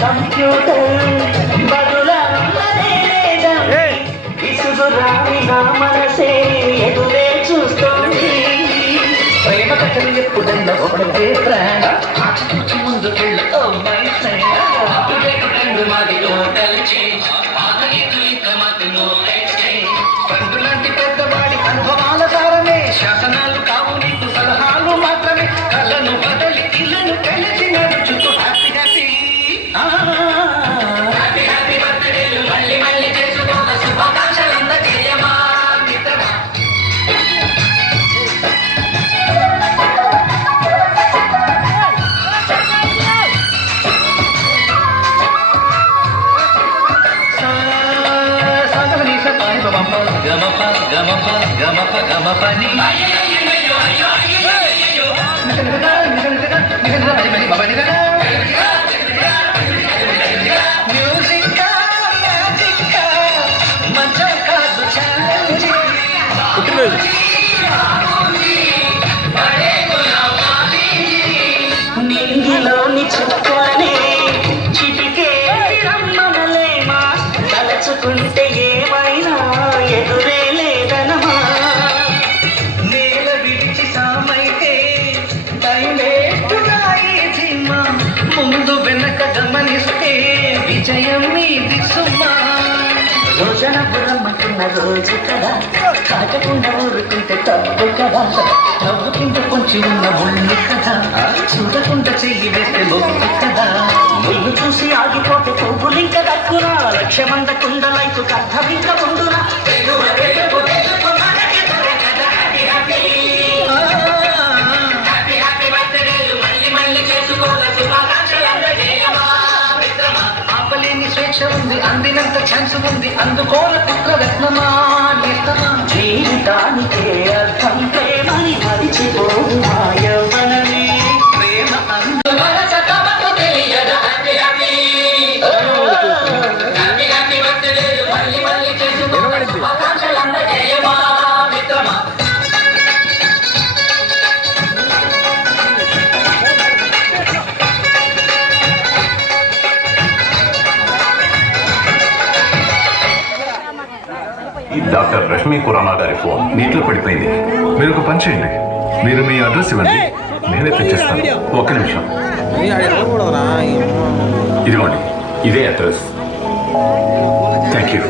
Computer బదులమ్మనే లేదండి. రాని నా మనసే ఎదురే చూస్తోంది ప్రేమ కథలు ఎప్పుడన్నా ఒకటే ప్రాణ ముందుకెళ్ళ ఓ మై ఫ్రెండ్ మాది టోటల్ చేంజ్ శాసనాలు కావు నీకు సలహాలు మాత్రమే కళ్ళను బదలి ఇళ్ళను కలిసి గమప గమప గమప గమప ని చిటికే రమ్మనలేమా తలచుకుంటే విజయం మీది సుమా. రోజన బురమ్మకున్న రోజు కదా కాటకుండా ఊరుకుంటే తప్పు కదా. నవ్వుకుంటే ఉన్న కదా చూడకుండా చెయ్యి వేస్తే కదా. చూసి ఆగిపోతే పువ్వులింక దక్కునా లక్ష్యమంద కుండలైకు కథ ఇంకా ఉంది అందినంత ఛాన్స్ ఉంది. అందుకోల పుత్ర రత్నమా డాక్టర్ రష్మి కురానా గారి ఫోన్. నీటిలో పడిపోయింది. మీరు ఒక పని చేయండి. మీరు మీ అడ్రస్ ఇవ్వండి. నేనే తెచ్చేస్తాను ఒక్క నిమిషం. ఇదిగోండి. ఇదే అడ్రస్. Thank you.